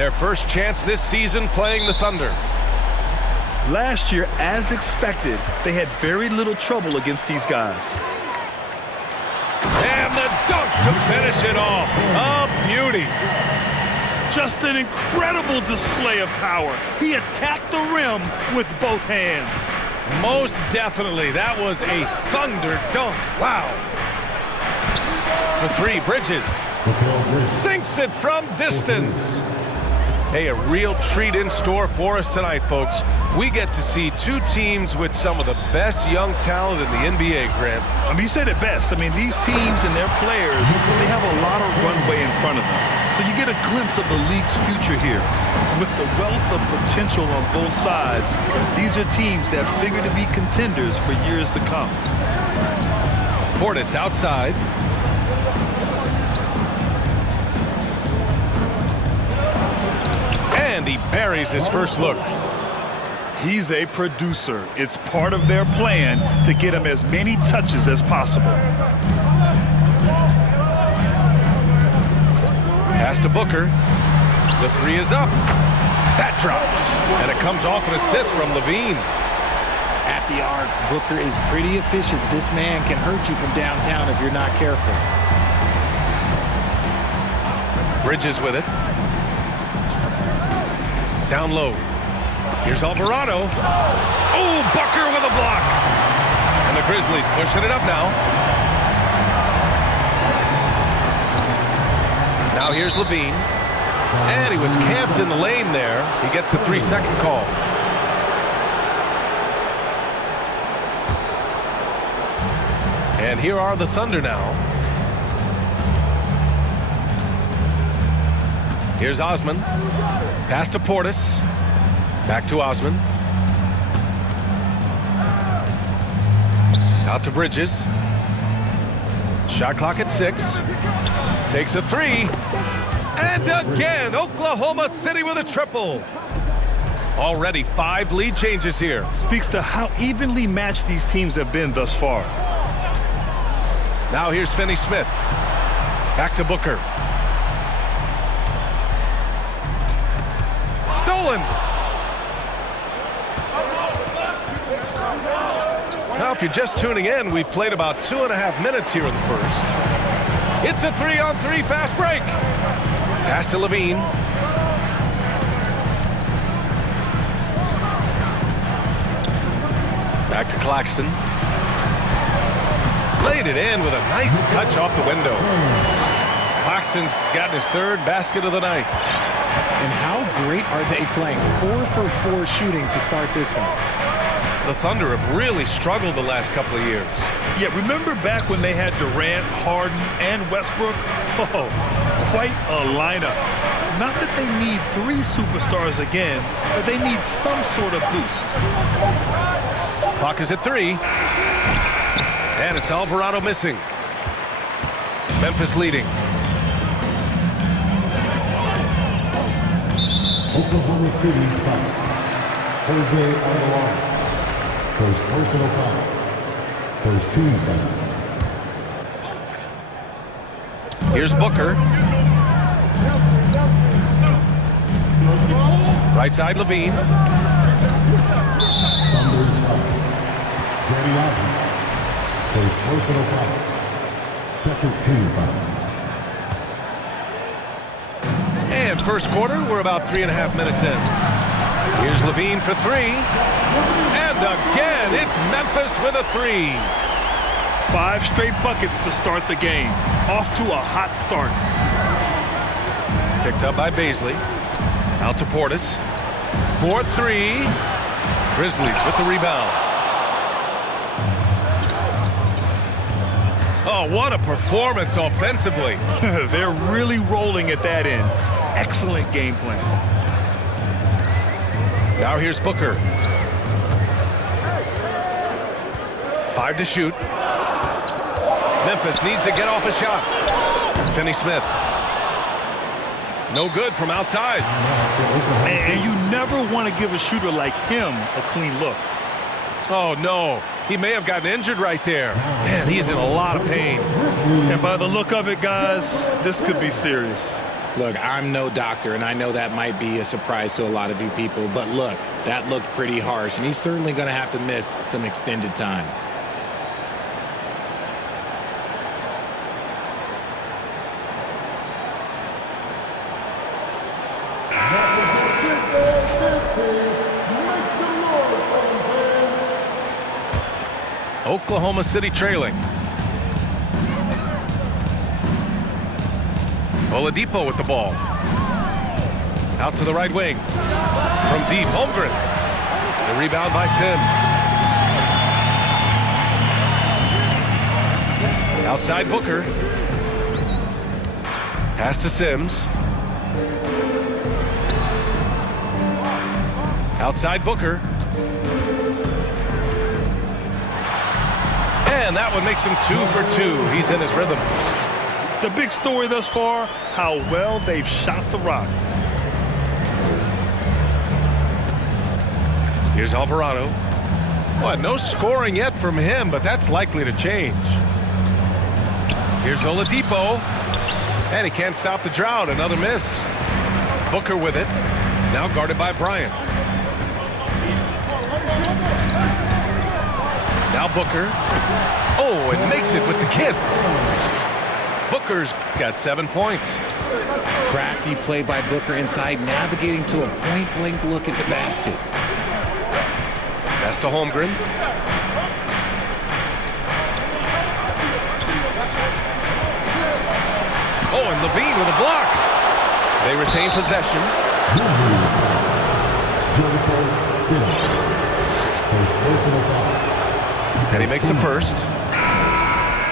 Their first chance this season playing the Thunder. Last year, as expected, they had very little trouble against these guys. And the dunk to finish it off. A beauty. Just an incredible display of power. He attacked the rim with both hands. Most definitely. That was a Thunder dunk. Wow. For three, Bridges. Sinks it from distance. Hey, a real treat in store for us tonight, folks. We get to see two teams with some of the best young talent in the NBA, Grant. I mean, you said it best. I mean, these teams and their players, they have a lot of runway in front of them. So you get a glimpse of the league's future here. With the wealth of potential on both sides, these are teams that figure to be contenders for years to come. Portis outside. And he buries his first look. He's a producer. It's part of their plan to get him as many touches as possible. Pass to Booker. The three is up. That drops. And it comes off an assist from Levine. At the arc, Booker is pretty efficient. This man can hurt you from downtown if you're not careful. Bridges with it. Down low. Here's Alvarado. Oh, Booker with a block. And the Grizzlies pushing it up now. Now here's Levine. And he was camped in the lane there. He gets a 3-second call. And here are the Thunder now. Here's Osman. Pass to Portis. Back to Osman. Out to Bridges. Shot clock at 6. Takes a 3. And again, Oklahoma City with a triple. Already 5 lead changes here. Speaks to how evenly matched these teams have been thus far. Now here's Finney-Smith. Back to Booker. Stolen. Now, if you're just tuning in, we've played about 2.5 minutes here in the first. It's a 3-on-3 fast break. Pass to Levine. Back to Claxton. Laid it in with a nice touch off the window. Claxton's gotten his 3rd basket of the night. And how great are they playing? 4 for 4 shooting to start this one. The Thunder have really struggled the last couple of years. Yeah, remember back when they had Durant, Harden, and Westbrook? Oh, quite a lineup. Not that they need 3 superstars again, but they need some sort of boost. Clock is at 3. And it's Alvarado missing. Memphis leading. Oklahoma City's foul. Jose Alvarado. First personal foul. First team foul. Here's Booker. Right side, Levine. Thunder's foul. Jerry Osmond. First personal foul. Second team foul. And first quarter, we're about 3.5 minutes in. Here's Levine for 3. And again, it's Memphis with a 3. 5 straight buckets to start the game. Off to a hot start. Picked up by Baisley. Out to Portis. 4-3. Grizzlies with the rebound. Oh, what a performance offensively. They're really rolling at that end. Excellent game plan. Now here's Booker. 5 to shoot. Memphis needs to get off a shot. Finney-Smith. No good from outside. And you never want to give a shooter like him a clean look. Oh, no. He may have gotten injured right there. Man, he's in a lot of pain. And by the look of it, guys, this could be serious. Look, I'm no doctor, and I know that might be a surprise to a lot of you people, but look, that looked pretty harsh, and he's certainly going to have to miss some extended time. Oklahoma City trailing. Oladipo with the ball. Out to the right wing. From deep, Holmgren. The rebound by Sims. Outside Booker. Pass to Sims. Outside Booker. And that one makes him 2 for 2. He's in his rhythm. The big story thus far, how well they've shot the rock. Here's Alvarado. Well, no scoring yet from him, but that's likely to change. Here's Oladipo. And he can't stop the drought. Another miss. Booker with it. Now guarded by Bryant. Now Booker. Oh, and makes it with the kiss. Booker's got 7 points. Crafty play by Booker inside, navigating to a point-blank look at the basket. Pass to Holmgren. Oh, and Levine with a block. They retain possession. And he makes the first.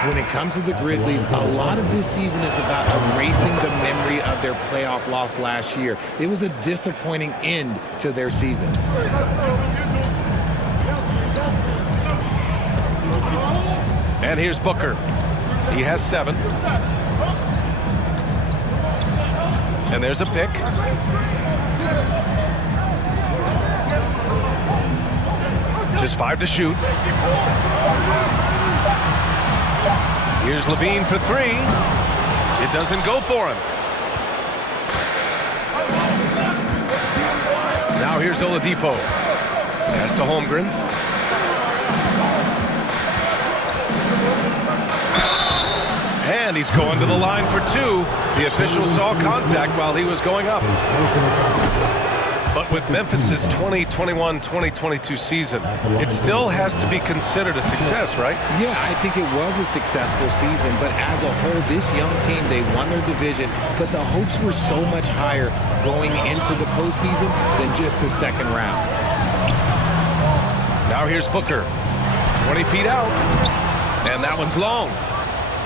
When it comes to the Grizzlies, a lot of this season is about erasing the memory of their playoff loss last year. It was a disappointing end to their season. And here's Booker. He has 7. And there's a pick. Just 5 to shoot. Here's Levine for 3. It doesn't go for him. Now here's Oladipo. Pass to Holmgren. And he's going to the line for 2. The official saw contact while he was going up. But with Memphis's 2021-2022 season, it still has to be considered a success, right? Yeah, I think it was a successful season, but as a whole, this young team, they won their division, but the hopes were so much higher going into the postseason than just the second round. Now here's Booker, 20 feet out, and that one's long.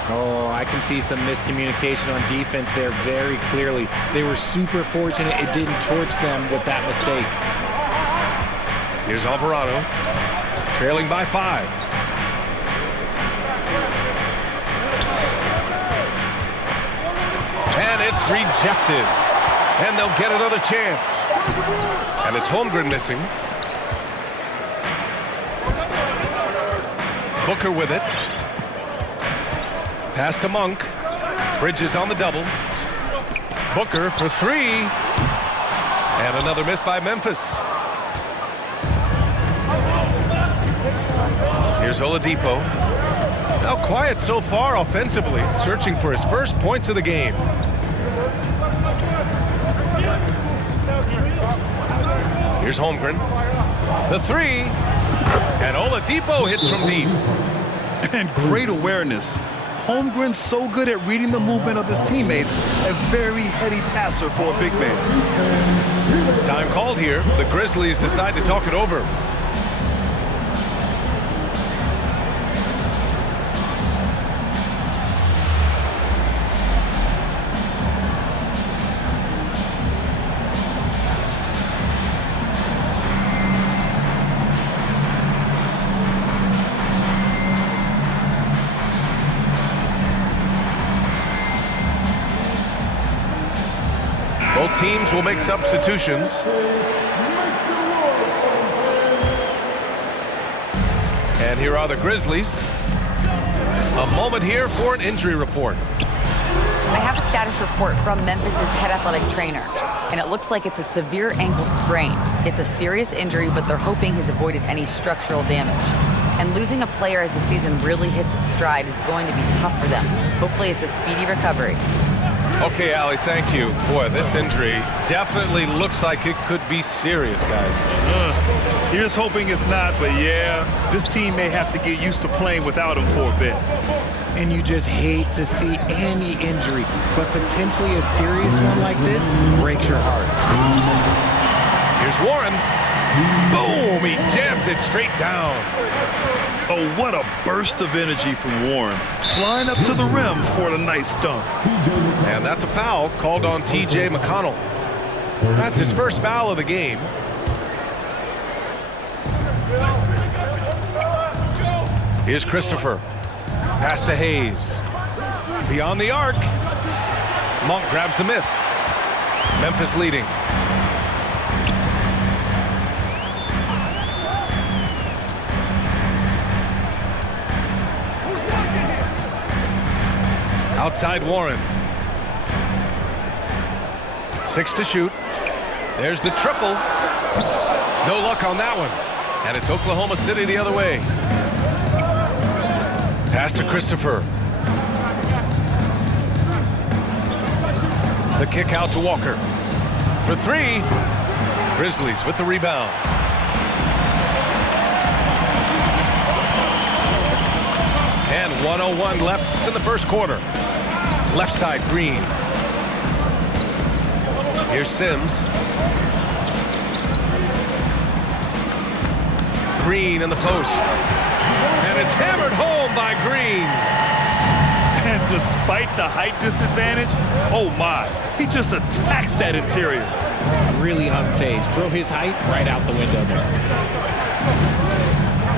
Oh, I can see some miscommunication on defense there very clearly. They were super fortunate it didn't torch them with that mistake. Here's Alvarado, trailing by 5. And it's rejected. And they'll get another chance. And it's Holmgren missing. Booker with it. Pass to Monk. Bridges on the double. Booker for 3. And another miss by Memphis. Here's Oladipo. Now quiet so far offensively, searching for his first points of the game. Here's Holmgren. The 3. And Oladipo hits from deep. And great awareness. Holmgren's so good at reading the movement of his teammates. A very heady passer for a big man. Time called here. The Grizzlies decide to talk it over. Both teams will make substitutions. And here are the Grizzlies. A moment here for an injury report. I have a status report from Memphis's head athletic trainer, and it looks like it's a severe ankle sprain. It's a serious injury, but they're hoping he's avoided any structural damage. And losing a player as the season really hits its stride is going to be tough for them. Hopefully it's a speedy recovery. Okay, Allie, thank you. Boy, this injury definitely looks like it could be serious, guys. Here's hoping it's not, but yeah, this team may have to get used to playing without him for a bit. And you just hate to see any injury, but potentially a serious one like this breaks your heart. Here's Warren. Boom! He jams it straight down. Oh, what a burst of energy from Warren. Flying up to the rim for a nice dunk. And that's a foul called on T.J. McConnell. That's his first foul of the game. Here's Christopher. Pass to Hayes. Beyond the arc. Monk grabs the miss. Memphis leading. Outside Warren. 6 to shoot. There's the triple. No luck on that one. And it's Oklahoma City the other way. Pass to Christopher. The kick out to Walker. For 3. Grizzlies with the rebound. And 1:01 left in the first quarter. Left side, Green. Here's Sims. Green in the post. And it's hammered home by Green. And despite the height disadvantage, oh my, he just attacks that interior. Really unfazed. Throw his height right out the window there.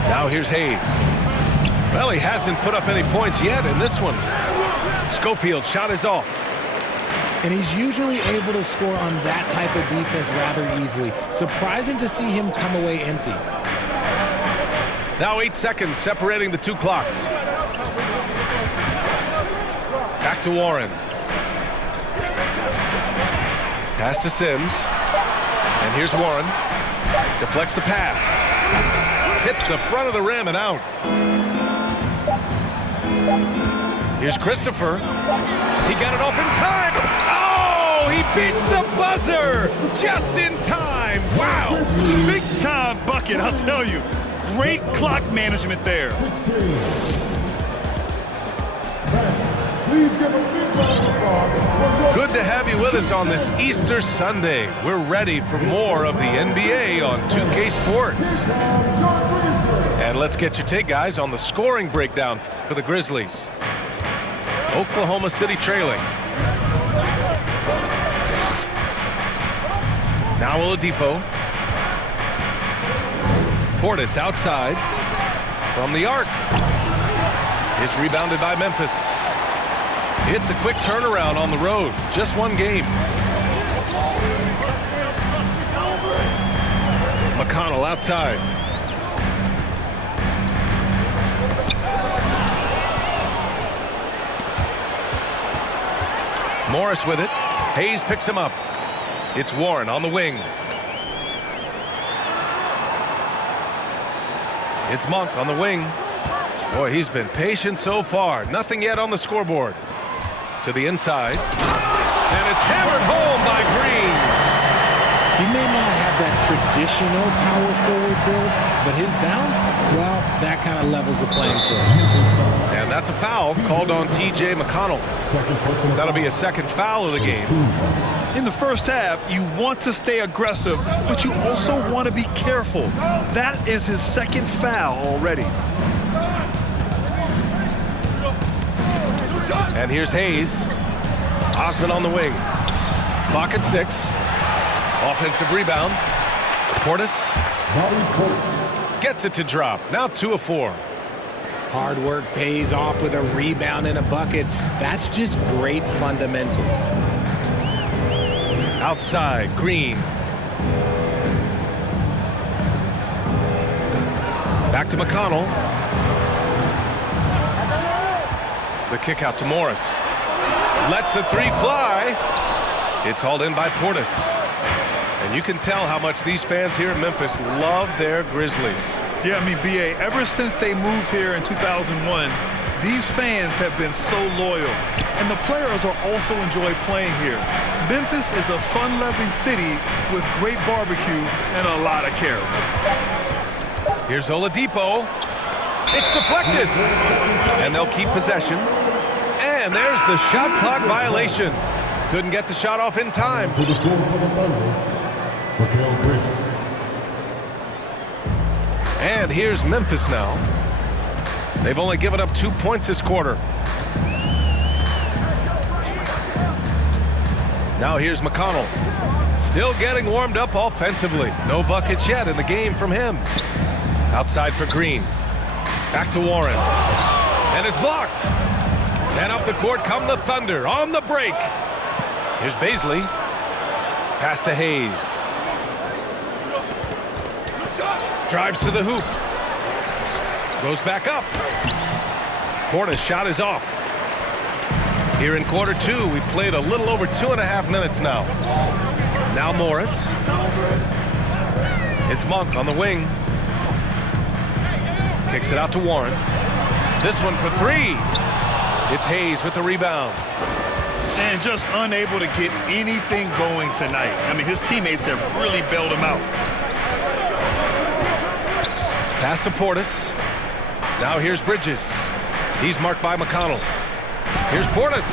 Now here's Hayes. Well, he hasn't put up any points yet in this one. Schofield's shot is off. And he's usually able to score on that type of defense rather easily. Surprising to see him come away empty. Now 8 seconds separating the two clocks. Back to Warren. Pass to Sims. And here's Warren. Deflects the pass. Hits the front of the rim and out. Here's Christopher. He got it off in time. Oh, he beats the buzzer just in time. Wow. Big time bucket, I'll tell you. Great clock management there. Good to have you with us on this Easter Sunday. We're ready for more of the NBA on 2K Sports. And let's get your take, guys, on the scoring breakdown for the Grizzlies. Oklahoma City trailing. Now Oladipo. Portis outside. From the arc. It's rebounded by Memphis. It's a quick turnaround on the road. Just one game. McConnell outside. Morris with it. Hayes picks him up. It's Warren on the wing. It's Monk on the wing. Boy, he's been patient so far. Nothing yet on the scoreboard. To the inside. And it's hammered home by Green. He may not have that traditional power forward build, but his bounce, well, that kind of levels the playing field. And that's a foul called on T.J. McConnell. That'll be a second foul of the game. In the first half, you want to stay aggressive, but you also want to be careful. That is his second foul already. And here's Hayes. Osman on the wing. Clock at 6. Offensive rebound. Portis gets it to drop. Now 2 of 4. Hard work pays off with a rebound and a bucket. That's just great fundamentals. Outside, Green. Back to McConnell. The kick out to Morris. Lets the three fly. It's hauled in by Portis. And you can tell how much these fans here in Memphis love their Grizzlies. Yeah, I mean, B.A., ever since they moved here in 2001, these fans have been so loyal. And the players will also enjoy playing here. Memphis is a fun-loving city with great barbecue and a lot of character. Here's Oladipo. It's deflected. And they'll keep possession. And there's the shot clock violation. Couldn't get the shot off in time. To the floor for the Thunder, Mikal Bridges. And here's Memphis now. They've only given up 2 points this quarter. Now here's McConnell. Still getting warmed up offensively. No buckets yet in the game from him. Outside for Green. Back to Warren. And it's blocked. And up the court come the Thunder on the break. Here's Baisley. Pass to Hayes. Drives to the hoop. Goes back up. Portis' shot is off. Here in quarter two, we've played a little over 2.5 minutes now. Now Morris. It's Monk on the wing. Kicks it out to Warren. This one for three. It's Hayes with the rebound. And just unable to get anything going tonight. I mean, his teammates have really bailed him out. Pass to Portis. Now here's Bridges. He's marked by McConnell. Here's Portis.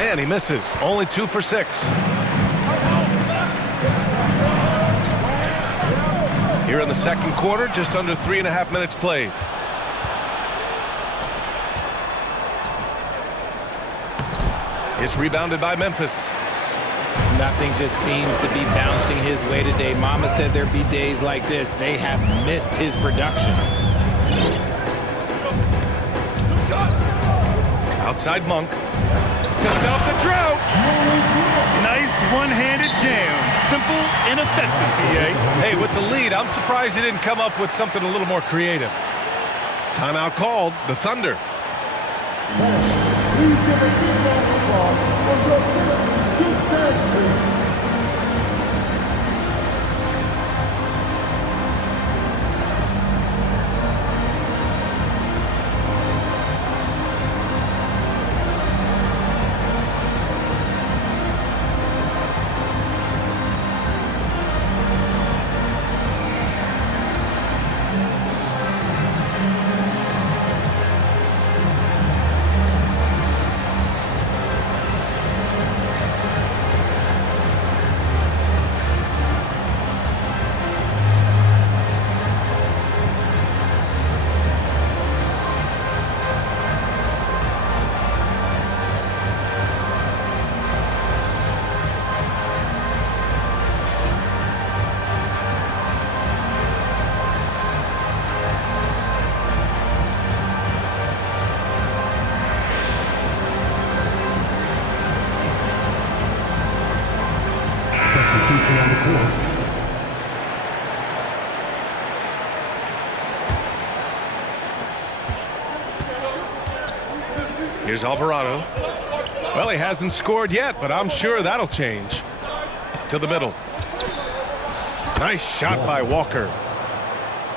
And he misses. Only 2 for 6. Here in the second quarter, just under 3.5 minutes played. It's rebounded by Memphis. Nothing just seems to be bouncing his way today. Mama said there'd be days like this. They have missed his production. Outside Monk. To stop the drought. Nice one-handed jam. Simple and effective, B.A. Hey, with the lead, I'm surprised he didn't come up with something a little more creative. Timeout called. The Thunder. Please give a big round of applause for Representative Stanley. Here's Alvarado. Well, he hasn't scored yet, but I'm sure that'll change. To the middle. Nice shot by Walker.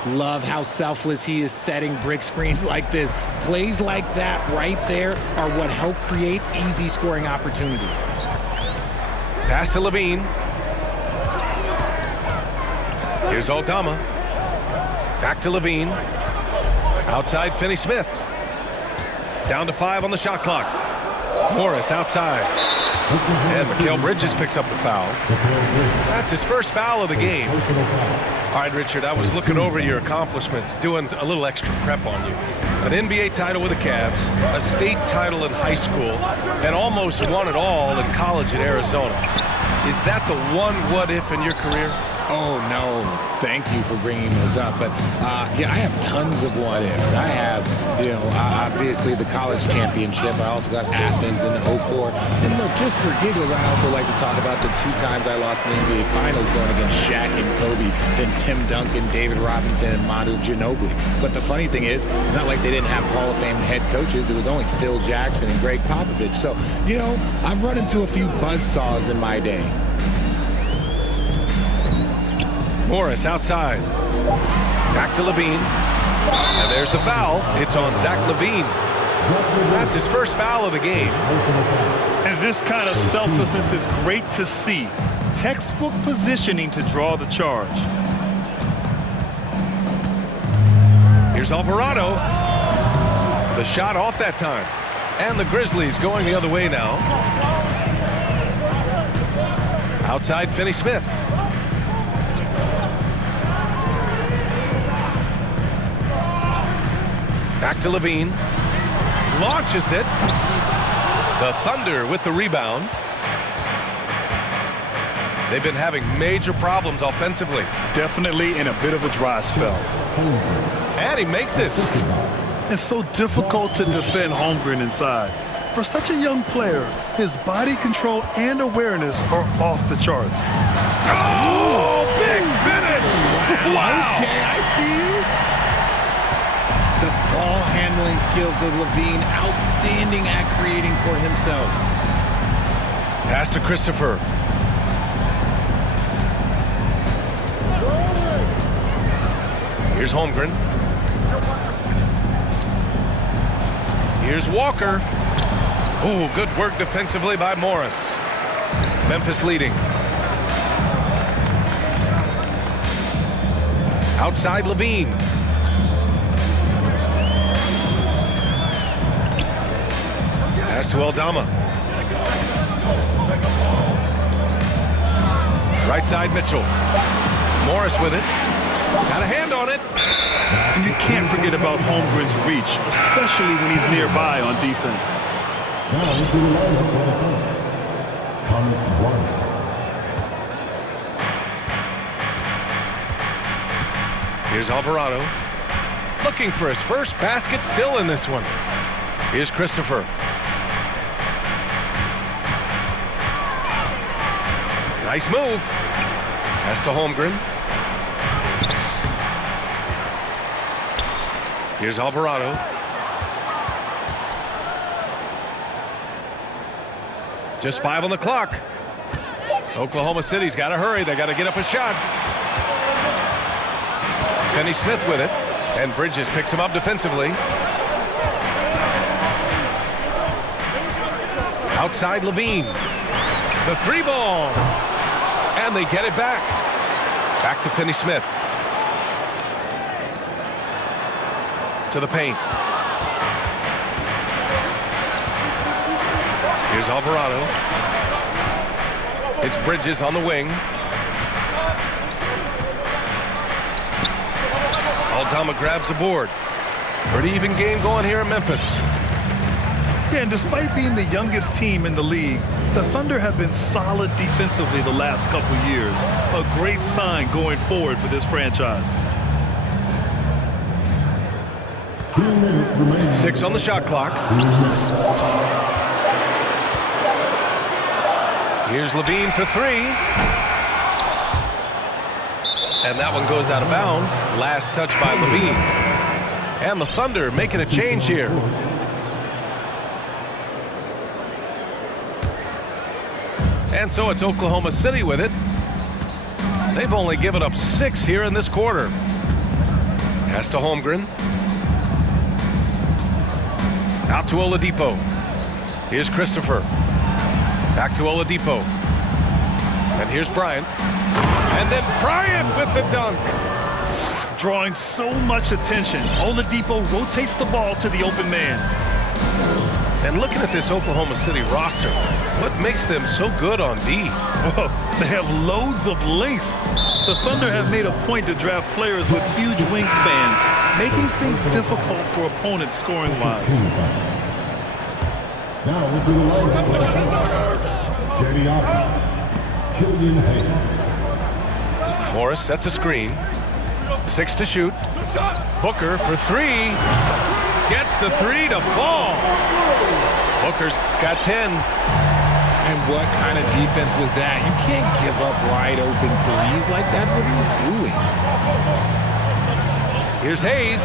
Love how selfless he is setting brick screens like this. Plays like that right there are what help create easy scoring opportunities. Pass to Levine. Here's Aldama. Back to Levine. Outside Finney-Smith. Down to 5 on the shot clock. Morris outside. And Mikal Bridges picks up the foul. That's his first foul of the game. All right, Richard, I was looking over your accomplishments, doing a little extra prep on you. An NBA title with the Cavs, a state title in high school, and almost won it all in college at Arizona. Is that the one what-if in your career? Oh, no. Thank you for bringing those up. But, yeah, I have tons of what-ifs. I have, obviously the college championship. I also got Athens in '04. And, look, just for giggles, I also like to talk about the 2 times I lost in the NBA Finals going against Shaq and Kobe, then Tim Duncan, David Robinson, and Manu Ginobili. But the funny thing is, it's not like they didn't have Hall of Fame head coaches. It was only Phil Jackson and Greg Popovich. So, I've run into a few buzzsaws in my day. Morris outside. Back to Levine. And there's the foul. It's on Zach Levine. That's his first foul of the game. And this kind of selflessness is great to see. Textbook positioning to draw the charge. Here's Alvarado. The shot off that time. And the Grizzlies going the other way now. Outside Finney-Smith. Back to Levine. Launches it. The Thunder with the rebound. They've been having major problems offensively. Definitely in a bit of a dry spell. And he makes it. It's so difficult to defend Holmgren inside. For such a young player, his body control and awareness are off the charts. Oh, big finish! Wow! Okay, I see you. The ball handling skills of Levine, outstanding at creating for himself. Pass to Christopher. Here's Holmgren. Here's Walker. Oh, good work defensively by Morris. Memphis leading. Outside Levine. Pass to Aldama. Right side Mitchell. Morris with it. Got a hand on it. And you can't forget about Holmgren's reach, especially when he's nearby on defense. Now into the lineup for the point. Thomas Bryant. Here's Alvarado. Looking for his first basket still in this one. Here's Christopher. Nice move. Pass to Holmgren. Here's Alvarado. Just 5 on the clock. Oklahoma City's got to hurry. They got to get up a shot. Finney-Smith with it. And Bridges picks him up defensively. Outside Levine. The 3-ball. And they get it back. Back to Finney-Smith. To the paint. Here's Alvarado. It's Bridges on the wing. Aldama grabs the board. Pretty even game going here in Memphis. Yeah, and despite being the youngest team in the league, the Thunder have been solid defensively the last couple years. A great sign going forward for this franchise. 2 minutes remaining. 6 on the shot clock. Here's Levine for 3. And that one goes out of bounds. Last touch by Levine. And the Thunder making a change here. And so it's Oklahoma City with it. They've only given up 6 here in this quarter. Pass to Holmgren. Out to Oladipo. Here's Christopher. Back to Oladipo. And here's Bryant. And then Bryant with the dunk. Drawing so much attention, Oladipo rotates the ball to the open man. And looking at this Oklahoma City roster, what makes them so good on D? Whoa, they have loads of length. The Thunder have made a point to draft players with huge wingspans, making things difficult for opponents scoring-wise. Now into the lineup for the point. Kenny Austin. Killian Hayes. Morris sets a screen. 6 to shoot. Booker for 3. Gets the 3 to fall. Booker's got 10. And what kind of defense was that? You can't give up wide open threes like that. What are you doing? Here's Hayes.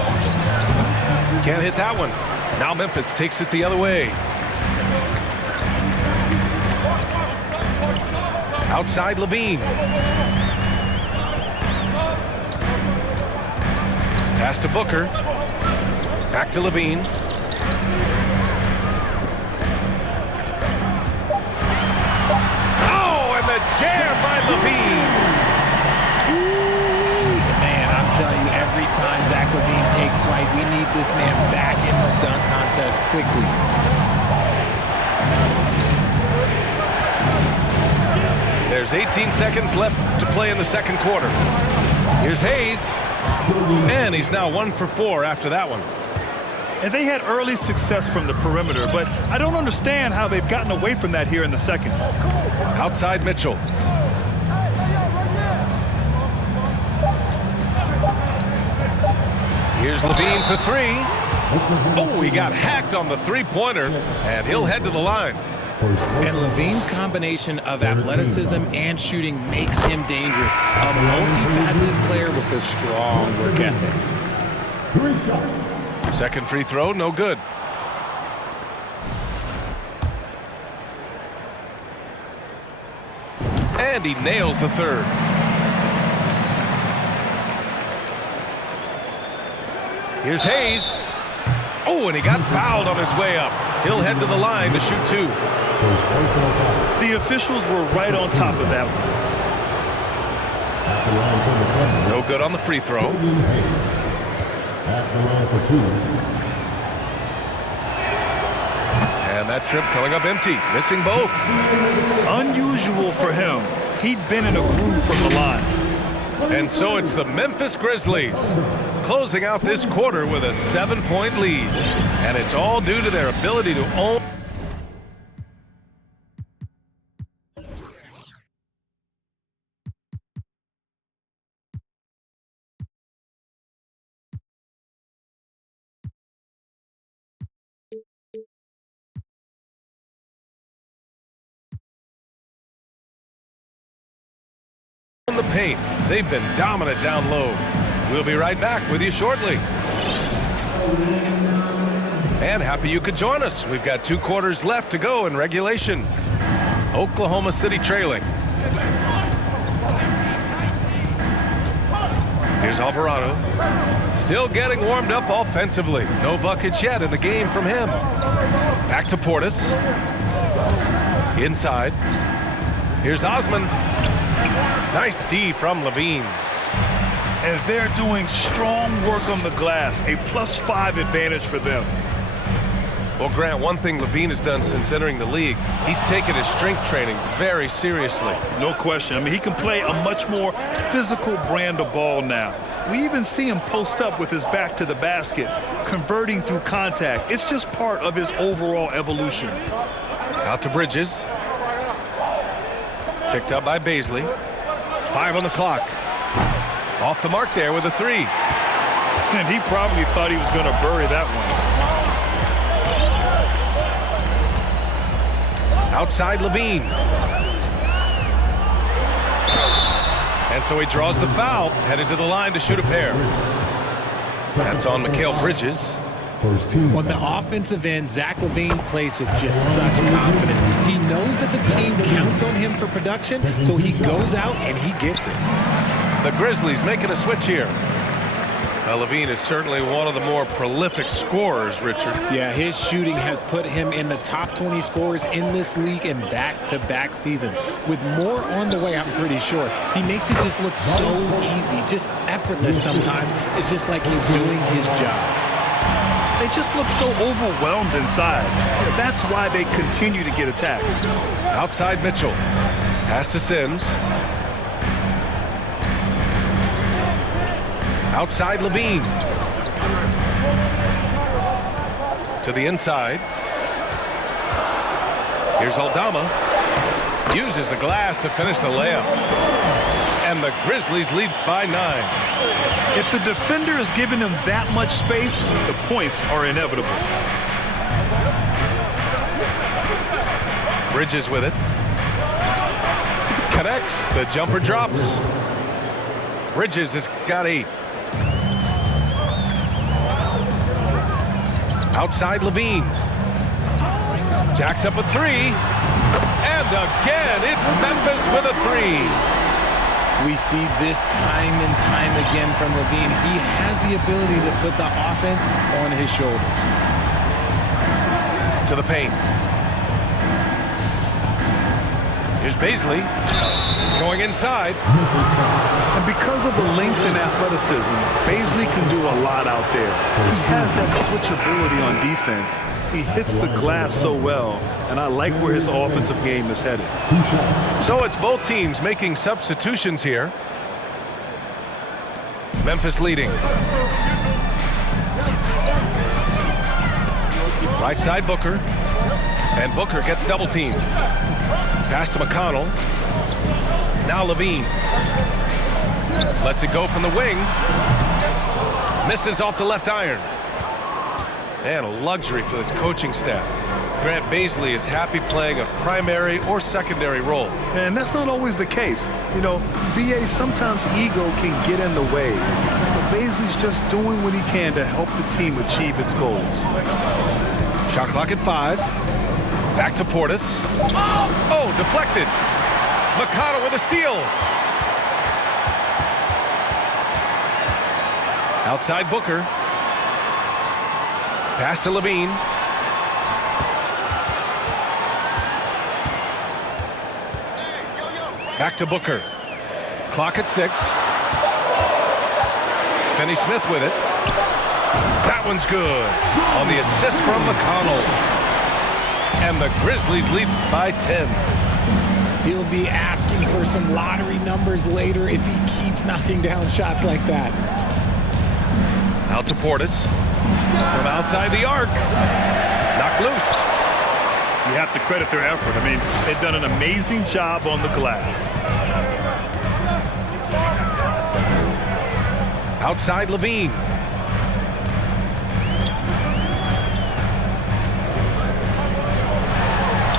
Can't hit that one. Now Memphis takes it the other way. Outside Levine. Pass to Booker. Back to Levine. Oh, and the jam by Levine. Man, I'm telling you, every time Zach Levine takes flight, we need this man back in the dunk contest quickly. There's 18 seconds left to play in the second quarter. Here's Hayes. And he's now 1 for 4 after that one. And they had early success from the perimeter, but I don't understand how they've gotten away from that here in the second. Outside Mitchell. Here's Levine for 3. Oh, he got hacked on the three-pointer, and he'll head to the line. And Levine's combination of athleticism and shooting makes him dangerous. A multifaceted player with a strong work ethic. Second free throw, no good. And he nails the third. Here's Hayes. Oh, and he got fouled on his way up. He'll head to the line to shoot 2. The officials were right on top of that one. No good on the free throw. At the line for 2. And that trip coming up empty, missing both. Unusual for him. He'd been in a groove from the line. And so it's the Memphis Grizzlies closing out this quarter with a 7-point lead. And it's all due to their ability to own the paint. They've been dominant down low. We'll be right back with you shortly. And happy you could join us. We've got 2 quarters left to go in regulation. Oklahoma City trailing. Here's Alvarado. Still getting warmed up offensively. No buckets yet in the game from him. Back to Portis. Inside. Here's Osman. Nice D from Levine. And they're doing strong work on the glass. A +5 advantage for them. Well, Grant, one thing Levine has done since entering the league, he's taken his strength training very seriously. No question. I mean, he can play a much more physical brand of ball now. We even see him post up with his back to the basket, converting through contact. It's just part of his overall evolution. Out to Bridges. Picked up by Baisley. 5 on the clock. Off the mark there with a 3. And he probably thought he was going to bury that one. Outside Levine. And so he draws the foul, headed to the line to shoot a pair. That's on Mikal Bridges. First team. On the offensive end, Zach Levine plays with just such confidence. He knows that the team counts on him for production, so he goes out and he gets it. The Grizzlies making a switch here. Levine is certainly one of the more prolific scorers, Richard. Yeah, his shooting has put him in the top 20 scorers in this league in back-to-back seasons. With more on the way, I'm pretty sure. He makes it just look so easy, just effortless sometimes. It's just like he's doing his job. They just look so overwhelmed inside. That's why they continue to get attacked. Outside Mitchell. Pass to Sims. Outside Levine. To the inside. Here's Aldama. Uses the glass to finish the layup. And And the Grizzlies lead by 9. If the defender is giving them that much space, the points are inevitable. Bridges with it. Connects. The jumper drops. Bridges has got 8. Outside Levine. Jacks up a 3. And again, it's Memphis with a 3. We see this time and time again from Levine. He has the ability to put the offense on his shoulders. To the paint. Here's Baisley going inside. And because of the length and athleticism, Baisley can do a lot out there. He has that switchability on defense. He hits the glass so well, and I like where his offensive game is headed. So it's both teams making substitutions here. Memphis leading. Right side Booker. And Booker gets double teamed. Pass to McConnell. Now Levine. Lets it go from the wing. Misses off the left iron. And a luxury for this coaching staff. Grant Baisley is happy playing a primary or secondary role. And that's not always the case. You know, BA, sometimes ego can get in the way. But Baisley's just doing what he can to help the team achieve its goals. Shot clock at 5. Back to Portis. Oh, deflected. McConnell with a steal. Outside Booker. Pass to Levine. Back to Booker. Clock at 6. Finney-Smith with it. That one's good. On the assist from McConnell. And the Grizzlies lead by 10. He'll be asking for some lottery numbers later if he keeps knocking down shots like that. Out to Portis. From outside the arc. Knocked loose. You have to credit their effort. I mean, they've done an amazing job on the glass. Outside Levine.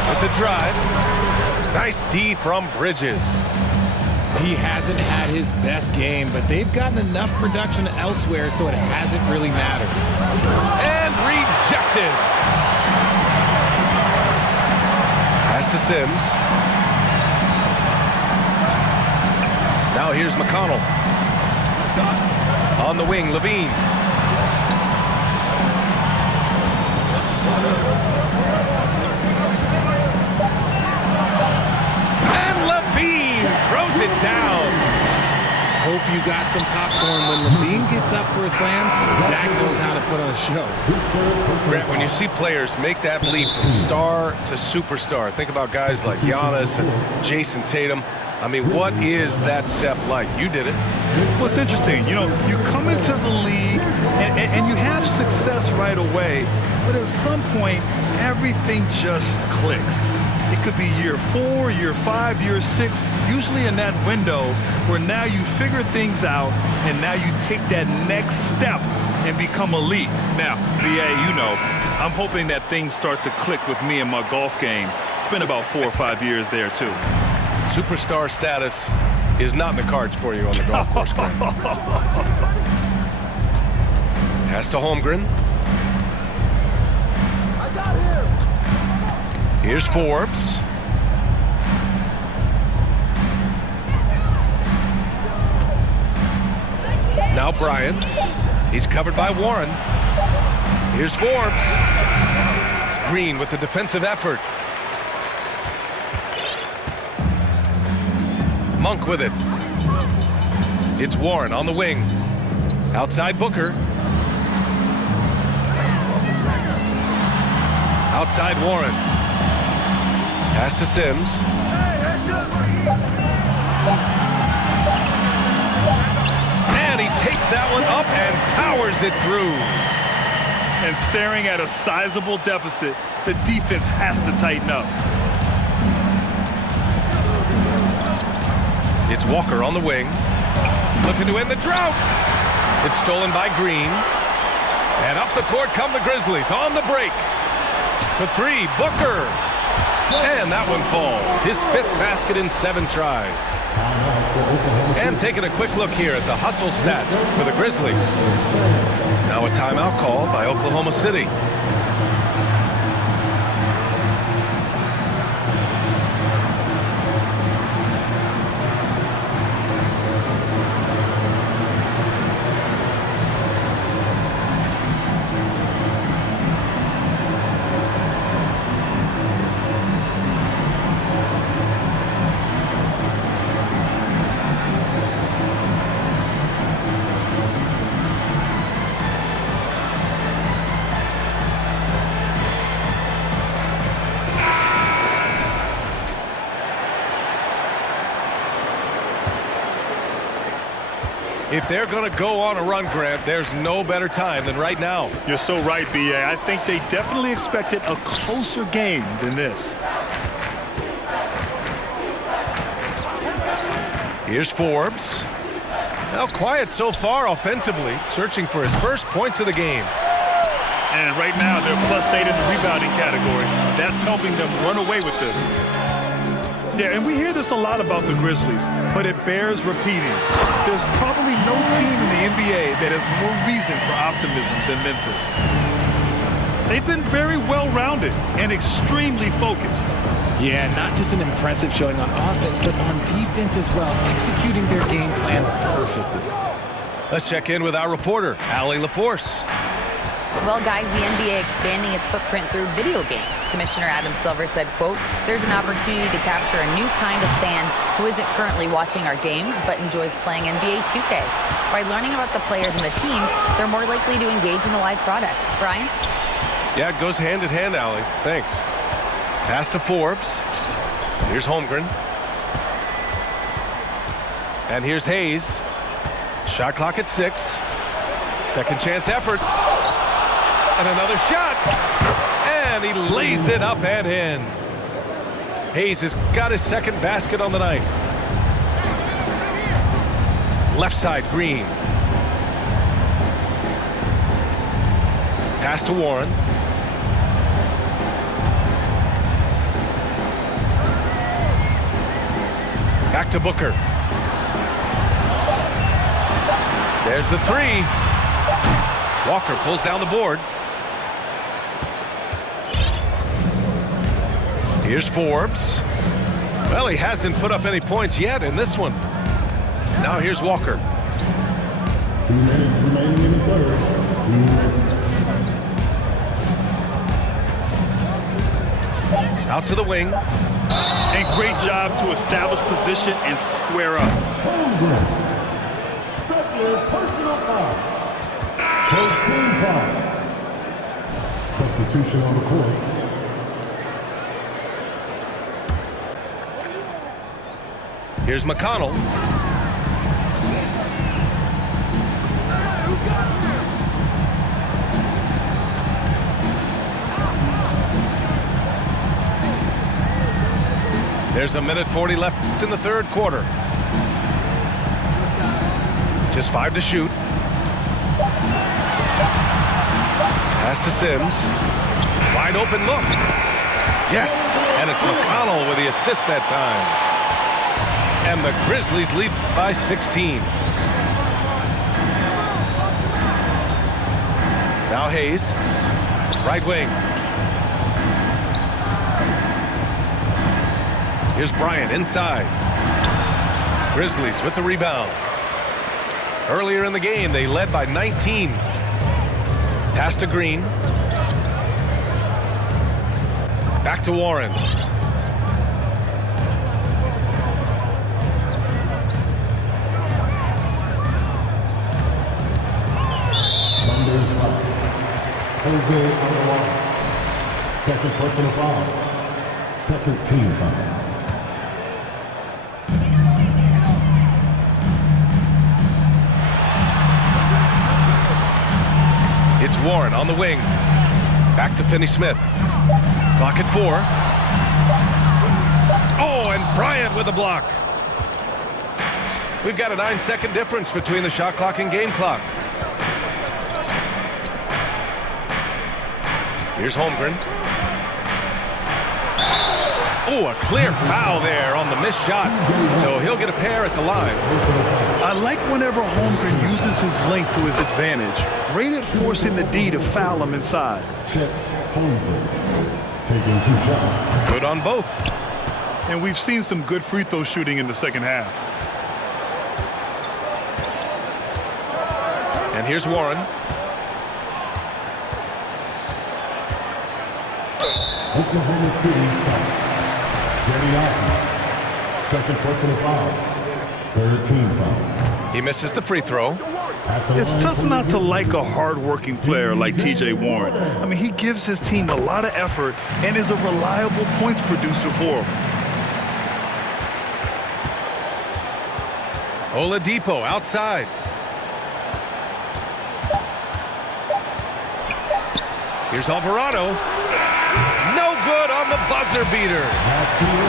With the drive. Nice D from Bridges. He hasn't had his best game, but they've gotten enough production elsewhere, so it hasn't really mattered. And rejected. Pass to Sims. Now here's McConnell. On the wing, Levine. And Levine throws it down. Hope you got some popcorn. When Levine gets up for a slam, Zach knows how to put on a show. Grant, when you see players make that leap from star to superstar, think about guys like Giannis and Jason Tatum. I mean, what is that step like? You did it. Well, it's interesting. You know, you come into the league and you have success right away, but at some point, everything just clicks. It could be year 4, year 5, year 6, usually in that window where now you figure things out and now you take that next step and become elite. Now, BA, you know, I'm hoping that things start to click with me and my golf game. It's been about 4 or 5 years there, too. Superstar status is not in the cards for you on the golf course, Grant. Pass to Holmgren. I got him. Here's Forbes. Now Bryant. He's covered by Warren. Here's Forbes. Green with the defensive effort. Monk with it. It's Warren on the wing. Outside Booker. Outside Warren. Pass to Sims. And he takes that one up and powers it through. And staring at a sizable deficit, the defense has to tighten up. It's Walker on the wing. Looking to end the drought. It's stolen by Green. And up the court come the Grizzlies on the break. For three, Booker. And that one falls. His 5th basket in 7 tries. And taking a quick look here at the hustle stats for the Grizzlies. Now a timeout called by Oklahoma City. If they're going to go on a run, Grant, there's no better time than right now. You're so right, B.A. I think they definitely expected a closer game than this. Here's Forbes. Now quiet so far offensively, searching for his first points of the game. And right now they're +8 in the rebounding category. That's helping them run away with this. Yeah, and we hear this a lot about the Grizzlies, but it bears repeating. There's probably no team in the NBA that has more reason for optimism than Memphis. They've been very well-rounded and extremely focused. Yeah, not just an impressive showing on offense, but on defense as well, executing their game plan perfectly. Let's check in with our reporter, Allie LaForce. Well, guys, the NBA expanding its footprint through video games. Commissioner Adam Silver said, quote, "There's an opportunity to capture a new kind of fan who isn't currently watching our games but enjoys playing NBA 2K. By learning about the players and the teams, they're more likely to engage in the live product." Brian? Yeah, it goes hand in hand, Allie. Thanks. Pass to Forbes. Here's Holmgren. And here's Hayes. Shot clock at 6. Second chance effort. And another shot. And he lays it up and in. Hayes has got his second basket on the night. Left side, Green. Pass to Warren. Back to Booker. There's the 3. Walker pulls down the board. Here's Forbes. Well, he hasn't put up any points yet in this one. Now here's Walker. 2 minutes remaining in the third. 2 minutes. Out to the wing. And great job to establish position and square up. Second personal foul. First team foul. Substitution on the court. Here's McConnell. There's a minute 40 left in the third quarter. Just 5 to shoot. Pass to Sims. Wide open look. Yes, and it's McConnell with the assist that time. And the Grizzlies lead by 16. Now Hayes, right wing. Here's Bryant inside. Grizzlies with the rebound. Earlier in the game, they led by 19. Pass to Green. Back to Warren. Numbers 5. Jose Alvarado. Second personal foul. Second team foul. It's Warren on the wing. Back to Finney-Smith. Clock at 4. Oh, and Bryant with a block. We've got a 9-second difference between the shot clock and game clock. Here's Holmgren. Oh, a clear foul there on the missed shot. So he'll get a pair at the line. I like whenever Holmgren uses his length to his advantage. Great at forcing the D to foul him inside. Chet Holmgren taking 2 shots. Good on both. And we've seen some good free throw shooting in the second half. And here's Warren. Oklahoma City's foul. Kenny Osmond. Second personal foul. Third team foul. He misses the free throw. It's tough not to like a hard-working player like T.J. Warren. I mean, he gives his team a lot of effort and is a reliable points producer for them. Oladipo outside. Here's Alvarado. No good on the buzzer beater.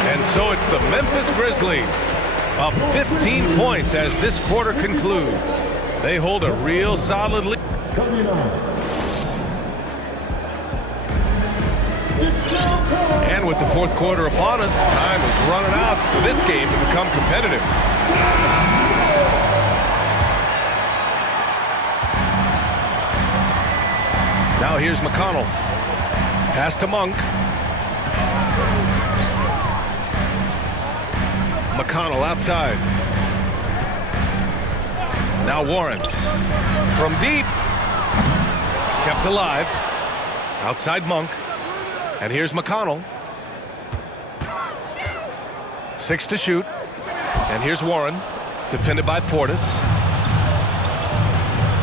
And so it's the Memphis Grizzlies up 15 points as this quarter concludes. They hold a real solid lead. And with the fourth quarter upon us, time is running out for this game to become competitive. Now here's McConnell. Pass to Monk. McConnell outside. Now Warren. From deep. Kept alive. Outside Monk. And here's McConnell. 6 to shoot. And here's Warren. Defended by Portis.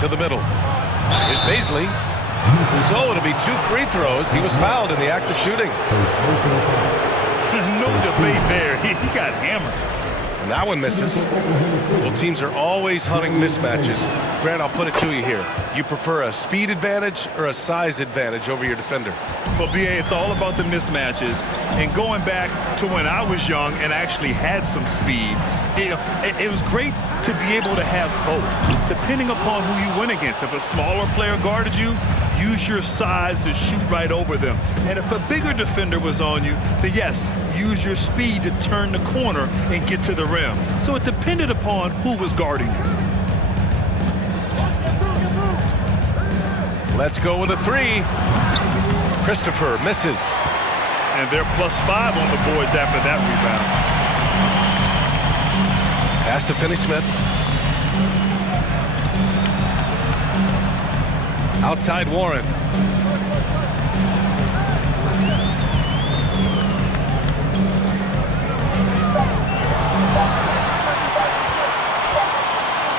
To the middle. Here's Baisley. So it'll be 2 free throws. He was fouled in the act of shooting. No debate there. He got hammered. And that one misses. Well, teams are always hunting mismatches. Grant, I'll put it to you here. You prefer a speed advantage or a size advantage over your defender? Well, B.A., it's all about the mismatches. And going back to when I was young and actually had some speed, it was great to be able to have both, depending upon who you went against. If a smaller player guarded you, use your size to shoot right over them. And if a bigger defender was on you, then yes, use your speed to turn the corner and get to the rim. So it depended upon who was guarding you. Let's go with a 3. Christopher misses. And they're +5 on the boards after that rebound. Pass to Finney-Smith. Outside Warren.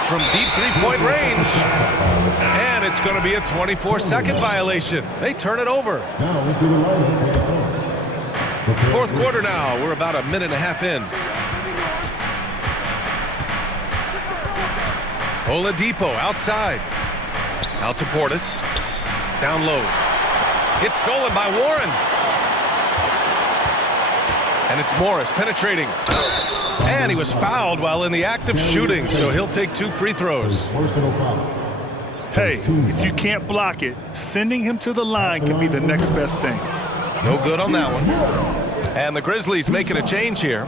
From deep 3-point range. And it's going to be a 24-second violation. They turn it over. Fourth quarter now. We're about a minute and a half in. Oladipo outside. Out to Portis. Down low. It's stolen by Warren. And it's Morris penetrating. And he was fouled while in the act of shooting, so he'll take 2 free throws. Hey, if you can't block it, sending him to the line can be the next best thing. No good on that one. And the Grizzlies making a change here.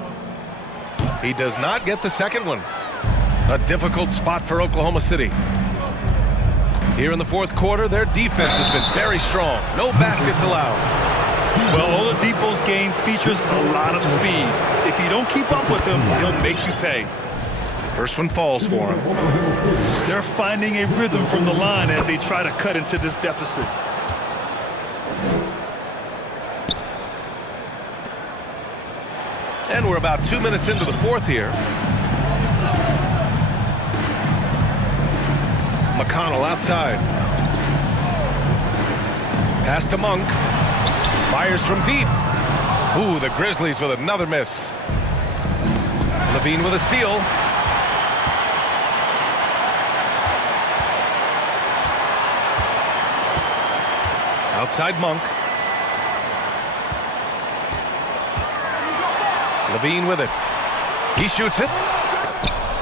He does not get the second one. A difficult spot for Oklahoma City. Here in the fourth quarter, their defense has been very strong. No baskets allowed. Well, Oladipo's game features a lot of speed. If you don't keep up with him, he'll make you pay. First one falls for him. They're finding a rhythm from the line as they try to cut into this deficit. And we're about 2 minutes into the fourth here. McConnell outside. Pass to Monk. Fires from deep. Ooh, the Grizzlies with another miss. Levine with a steal. Outside Monk. Levine with it. He shoots it.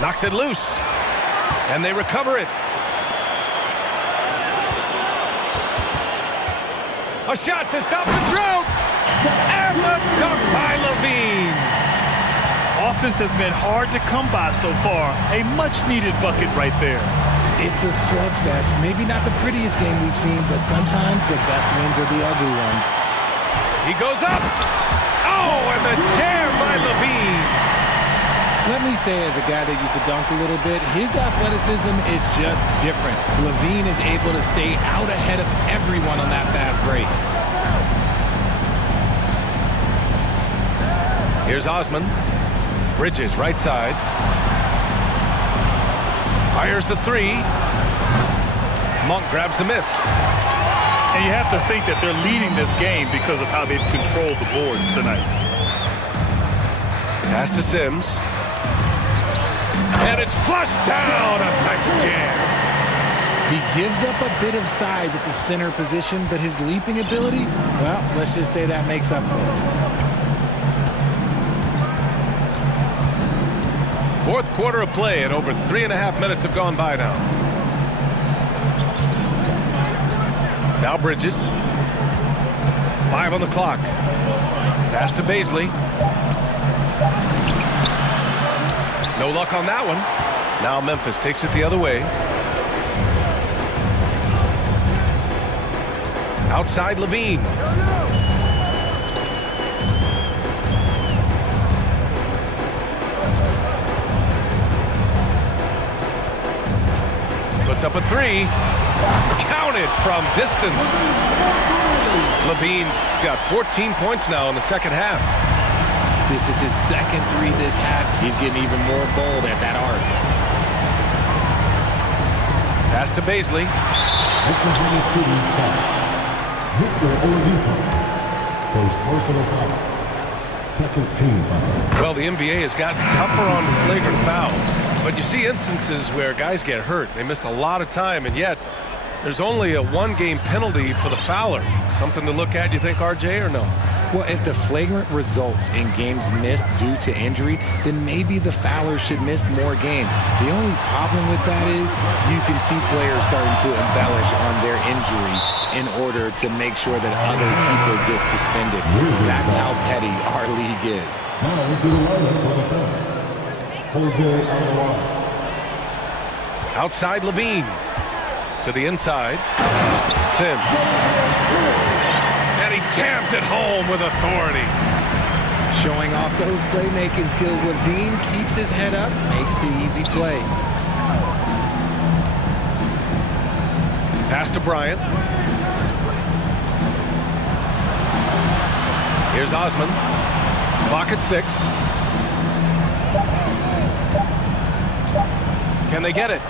Knocks it loose. And they recover it. A shot to stop the drought. And the dunk by Levine. Offense has been hard to come by so far. A much-needed bucket right there. It's a slugfest. Maybe not the prettiest game we've seen, but sometimes the best wins are the ugly ones. He goes up. Oh, and the jam by Levine. Let me say, as a guy that used to dunk a little bit, his athleticism is just different. Levine is able to stay out ahead of everyone on that fast break. Here's Osman. Bridges, right side. Fires the three. Monk grabs the miss. And you have to think that they're leading this game because of how they've controlled the boards tonight. Pass to Sims. And it's flushed down. A nice jam. He gives up a bit of size at the center position, but his leaping ability, well, let's just say that makes up for it. Fourth quarter of play, and over 3.5 minutes have gone by now. Now Bridges. 5 on the clock. Pass to Baisley. No luck on that one. Now Memphis takes it the other way. Outside Levine. Puts up a three. Counted from distance. Levine's got 14 points now in the second half. This is his second three this half. He's getting even more bold at that arc. Pass to Baisley. Oklahoma City's foul. Victor Oladipo. First personal foul. Second team foul. Well, the NBA has gotten tougher on flagrant fouls, but you see instances where guys get hurt. They miss a lot of time, and yet there's only a one-game penalty for the fouler. Something to look at, you think, RJ, or no? Well, if the flagrant results in games missed due to injury, then maybe the fouler should miss more games. The only problem with that is you can see players starting to embellish on their injury in order to make sure that other people get suspended. That's how petty our league is. Now into the lineup for the third. Jose Alvarado. Outside Levine. To the inside. Sims. And he jams it home with authority. Showing off those playmaking skills, Levine keeps his head up, makes the easy play. Pass to Bryant. Here's Osman. Clock at 6. Can they get it?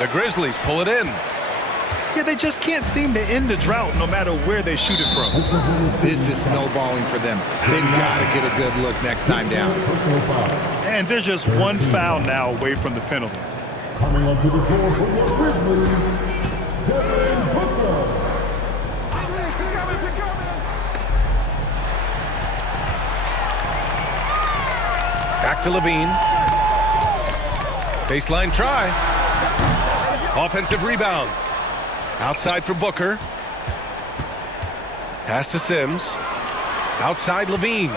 The Grizzlies pull it in. Yeah, they just can't seem to end the drought no matter where they shoot it from. This is snowballing for them. They've got to get a good look next time down. And they're just one foul now away from the penalty. Coming onto the floor for the Grizzlies, Devin Booker. Back to Levine. Baseline try. Offensive rebound. Outside for Booker. Pass to Sims. Outside Levine.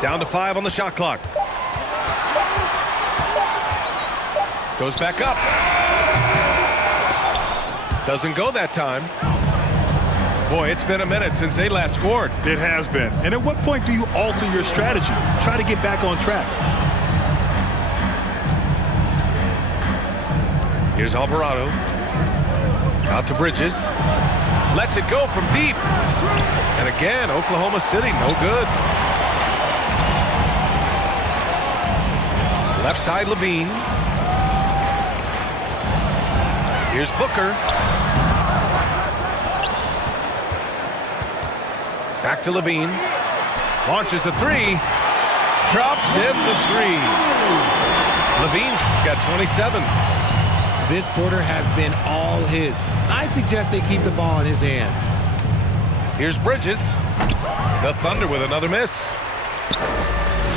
Down to 5 on the shot clock. Goes back up. Doesn't go that time. Boy, it's been a minute since they last scored. It has been. And at what point do you alter your strategy? Try to get back on track. Here's Alvarado. Out to Bridges. Lets it go from deep. And again, Oklahoma City, no good. Left side, Levine. Here's Booker. Back to Levine. Launches a three. Drops in the three. Levine's got 27. This quarter has been all his. I suggest they keep the ball in his hands. Here's Bridges. The Thunder with another miss.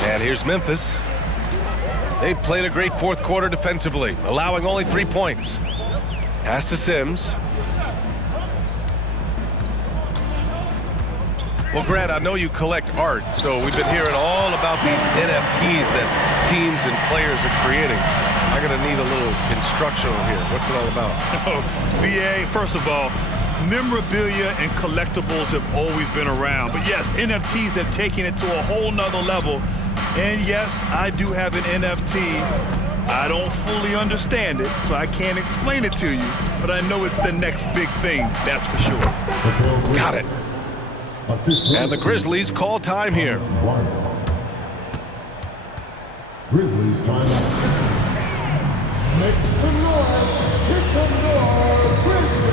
And here's Memphis. They've played a great fourth quarter defensively, allowing only 3 points. Pass to Sims. Well, Grant, I know you collect art, so we've been hearing all about these NFTs that teams and players are creating. I'm going to need a little instructional here. What's it all about? VA, first of all, memorabilia and collectibles have always been around. But yes, NFTs have taken it to a whole nother level. And yes, I do have an NFT. I don't fully understand it, so I can't explain it to you. But I know it's the next big thing, that's for sure. Got it. And the Grizzlies call time here. Grizzlies timeout. Make some noise. Hit some noise. Grizzlies.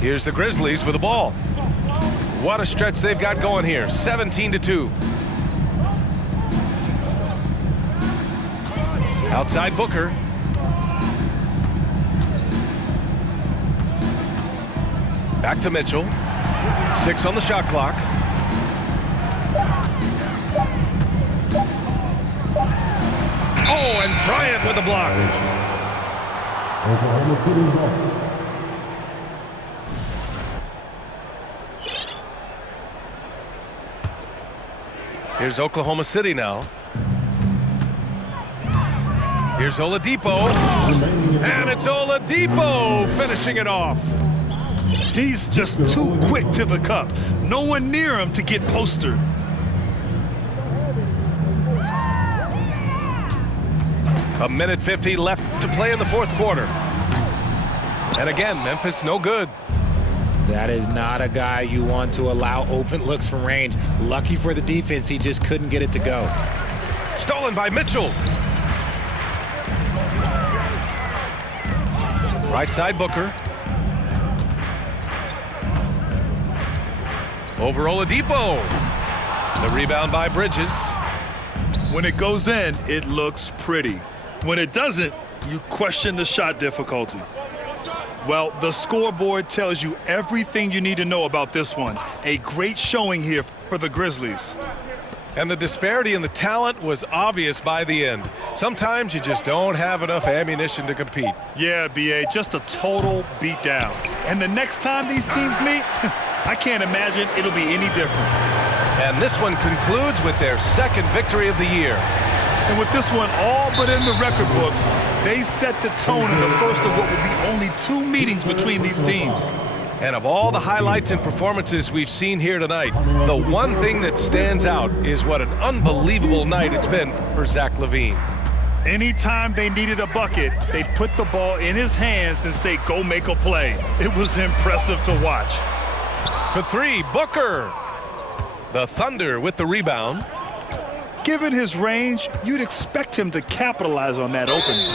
Here's the Grizzlies with the ball. What a stretch they've got going here. 17-2. Outside Booker. Back to Mitchell. 6 on the shot clock. Oh, and Bryant with the block. Oklahoma City's ball. Here's Oklahoma City now. Here's Oladipo. And it's Oladipo finishing it off. He's just too quick to the cup. No one near him to get postered. A minute 50 left to play in the fourth quarter. And again, Memphis no good. That is not a guy you want to allow open looks from range. Lucky for the defense, he just couldn't get it to go. Stolen by Mitchell. Right side Booker. Over Oladipo. The rebound by Bridges. When it goes in, it looks pretty. When it doesn't, you question the shot difficulty. Well, the scoreboard tells you everything you need to know about this one. A great showing here for the Grizzlies. And the disparity in the talent was obvious by the end. Sometimes you just don't have enough ammunition to compete. Yeah, BA, just a total beatdown. And the next time these teams meet, I can't imagine it'll be any different. And this one concludes with their second victory of the year. And with this one all but in the record books, they set the tone in the first of what would be only 2 meetings between these teams. And of all the highlights and performances we've seen here tonight, the one thing that stands out is what an unbelievable night it's been for Zach LaVine. Anytime they needed a bucket, they'd put the ball in his hands and say, go make a play. It was impressive to watch. For 3, Booker. The Thunder with the rebound. Given his range, you'd expect him to capitalize on that opening.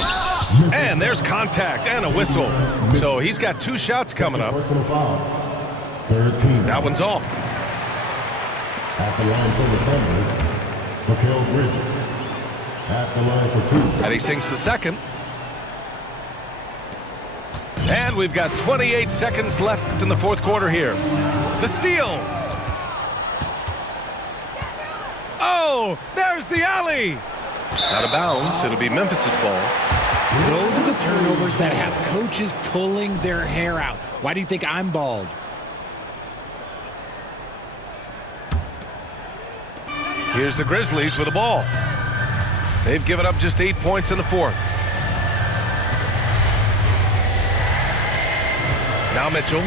And there's contact and a whistle. So he's got 2 shots coming up. That one's off. At the line for the Thunder, Mikal Bridges. At the line for 2. And he sinks the second. And we've got 28 seconds left in the fourth quarter here. The steal. Oh, there's the alley. Out of bounds, it'll be Memphis's ball. Those are the turnovers that have coaches pulling their hair out. Why do you think I'm bald? Here's the Grizzlies with the ball. They've given up just 8 points in the fourth. Now Mitchell.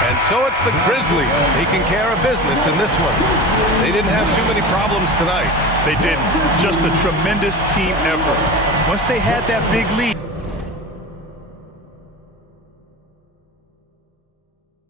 And And so it's the Grizzlies taking care of business in this one. They didn't have too many problems tonight. They didn't. Just a tremendous team effort. Once they had that big lead,